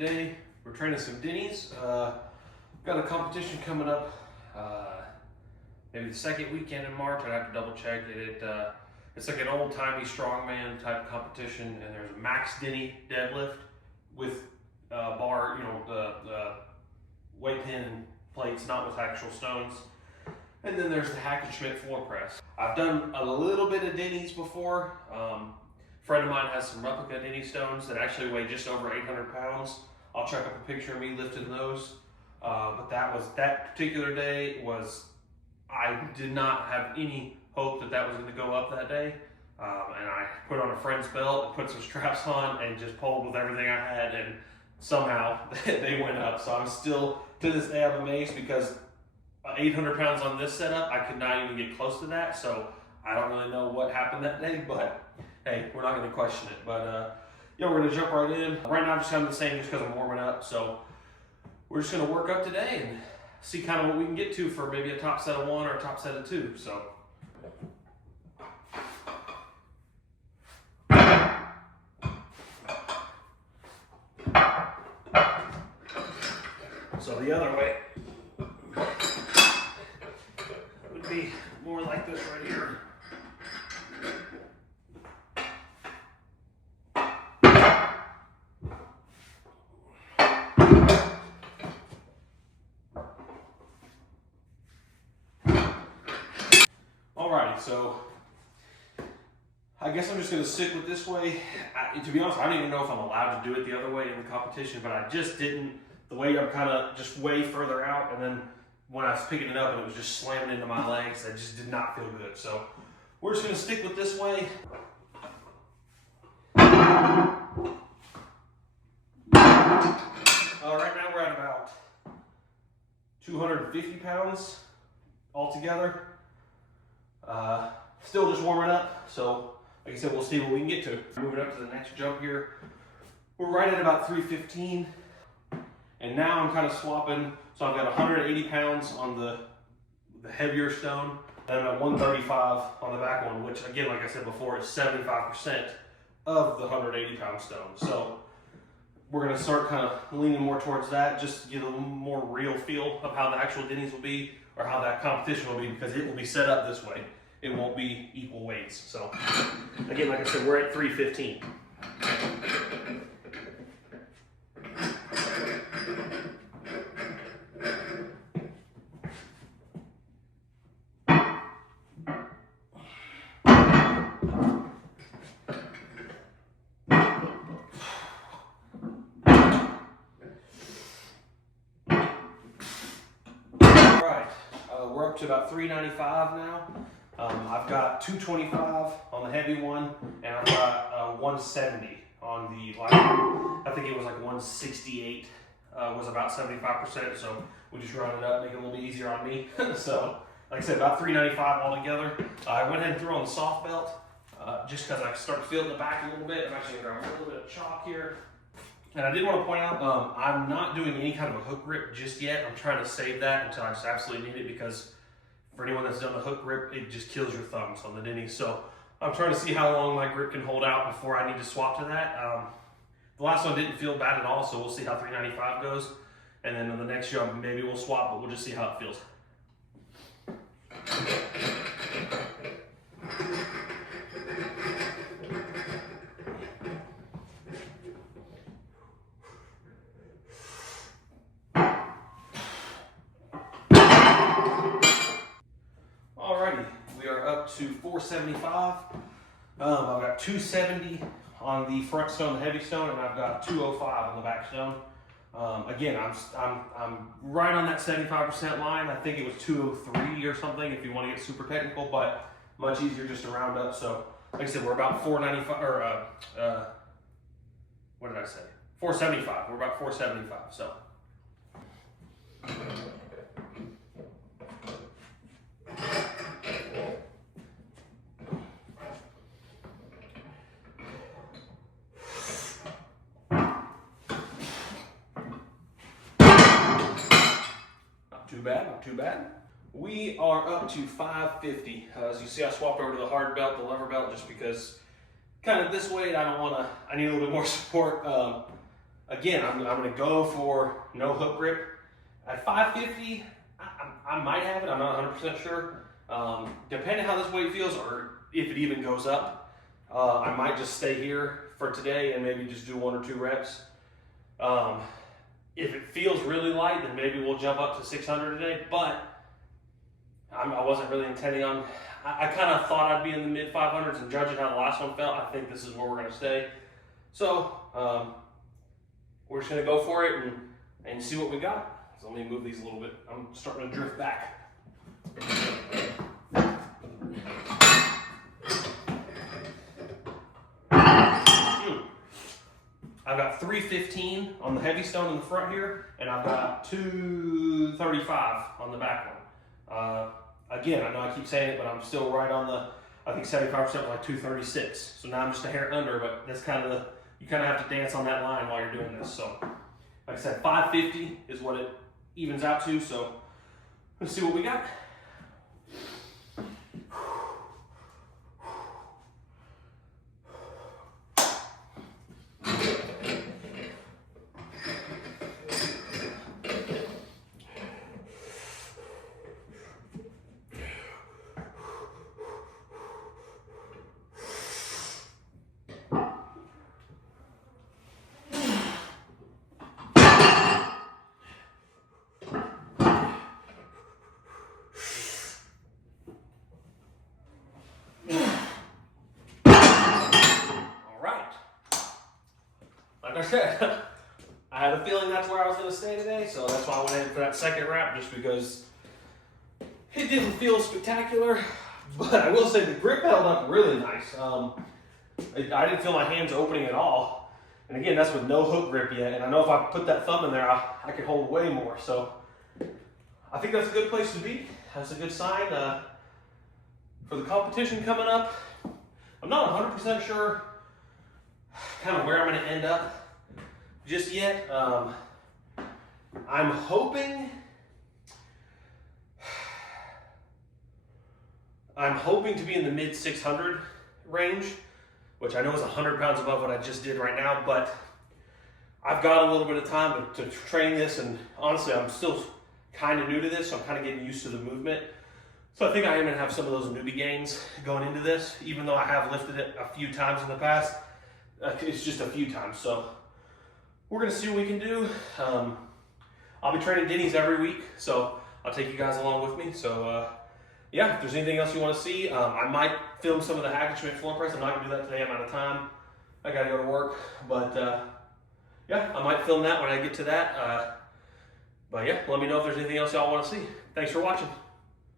Today we're training some Dinnies. Got a competition coming up, maybe the second weekend in March. I'd have to double check it. It's like an old-timey strongman type competition, and there's a max Dinnie deadlift with bar, the weight pin and plates, not with actual stones. And then there's the Hack and Schmidt floor press. I've done a little bit of Dinnies before. A friend of mine has some replica Dinnie stones that actually weigh just over 800 pounds. I'll check up a picture of me lifting those. But that particular day I did not have any hope that was going to go up that day. And I put on a friend's belt and put some straps on and just pulled with everything I had, and somehow they went up. So I'm still, to this day, I'm amazed, because 800 pounds on this setup, I could not even get close to that. So I don't really know what happened that day, but hey, we're not going to question it. But we're going to jump right in. Right now I'm just having the same just because I'm warming up. So we're just going to work up today and see kind of what we can get to for maybe a top set of 1 or a top set of 2. So the other way would be more like this right here. Alrighty, so I guess I'm just going to stick with this way. To be honest, I don't even know if I'm allowed to do it the other way in the competition, but I just didn't. The way I'm kind of just way further out, and then when I was picking it up and it was just slamming into my legs, I just did not feel good. So we're just going to stick with this way. Right now we're at about 250 pounds altogether. Still just warming up, so like I said, we'll see what we can get to. Moving up to the next jump here. We're right at about 315, and now I'm kind of swapping. So I've got 180 pounds on the heavier stone, and I'm at 135 on the back one, which again, like I said before, is 75% of the 180 pound stone. So we're gonna start kind of leaning more towards that, just to get a little more real feel of how the actual Dinnies will be, or how that competition will be, because it will be set up this way. It won't be equal weights. So again, like I said, we're at 315. All right, we're up to about 395 now. I've got 225 on the heavy one, and I've got 170 on the light one. I think it was like 168, was about 75%, so we just rounded up, make it a little bit easier on me. So, like I said, about 395 altogether. I went ahead and threw on the soft belt, just because I start feeling the back a little bit. I'm actually going to grab a little bit of chalk here. And I did want to point out, I'm not doing any kind of a hook grip just yet. I'm trying to save that until I just absolutely need it, because for anyone that's done a hook grip, it just kills your thumbs on the Dinnie. So I'm trying to see how long my grip can hold out before I need to swap to that. The last one didn't feel bad at all, so we'll see how 395 goes. And then on the next jump, maybe we'll swap, but we'll just see how it feels. To 475. I've got 270 on the front stone, the heavy stone, and I've got 205 on the back stone. Again, I'm right on that 75% line. I think it was 203 or something if you want to get super technical, but much easier just to round up. So like I said, we're about 495, or what did I say? 475. We're about 475. So. Not too bad. We are up to 550. As you see, I swapped over to the hard belt, the lever belt, just because kind of this weight, I need a little bit more support. again, I'm going to go for no hook grip. At 550, I might have it. I'm not 100% sure. Depending how this weight feels, or if it even goes up, I might just stay here for today and maybe just do 1 or 2 reps. If it feels really light, then maybe we'll jump up to 600 today, but I wasn't really intending on, I kind of thought I'd be in the mid 500s, and judging how the last one felt, I think this is where we're going to stay. So we're just going to go for it and see what we got. So let me move these a little bit. I'm starting to drift back. I've got 315 on the heavy stone in the front here, and I've got 235 on the back one. Again, I know I keep saying it, but I'm still right on the, I think 75% was like 236. So now I'm just a hair under, but that's kind of you kind of have to dance on that line while you're doing this. So like I said, 550 is what it evens out to. So let's see what we got. Like I said, I had a feeling that's where I was going to stay today, so that's why I went in for that second wrap, just because it didn't feel spectacular, but I will say the grip held up really nice. I didn't feel my hands opening at all, and again, that's with no hook grip yet, and I know if I put that thumb in there, I could hold way more, so I think that's a good place to be. That's a good sign for the competition coming up. I'm not 100% sure kind of where I'm going to end up just yet. I'm hoping to be in the mid 600 range, which I know is 100 pounds above what I just did right now, but I've got a little bit of time to train this, and honestly, I'm still kind of new to this, so I'm kind of getting used to the movement. So I think I am going to have some of those newbie gains going into this, even though I have lifted it a few times in the past. It's just a few times, so we're going to see what we can do. I'll be training Dinnie's every week, so I'll take you guys along with me. So yeah, if there's anything else you want to see, I might film some of the hack and Schmidt floor press. I'm not going to do that today. I'm out of time. I got to go to work, but yeah, I might film that when I get to that. But yeah, let me know if there's anything else y'all want to see. Thanks for watching.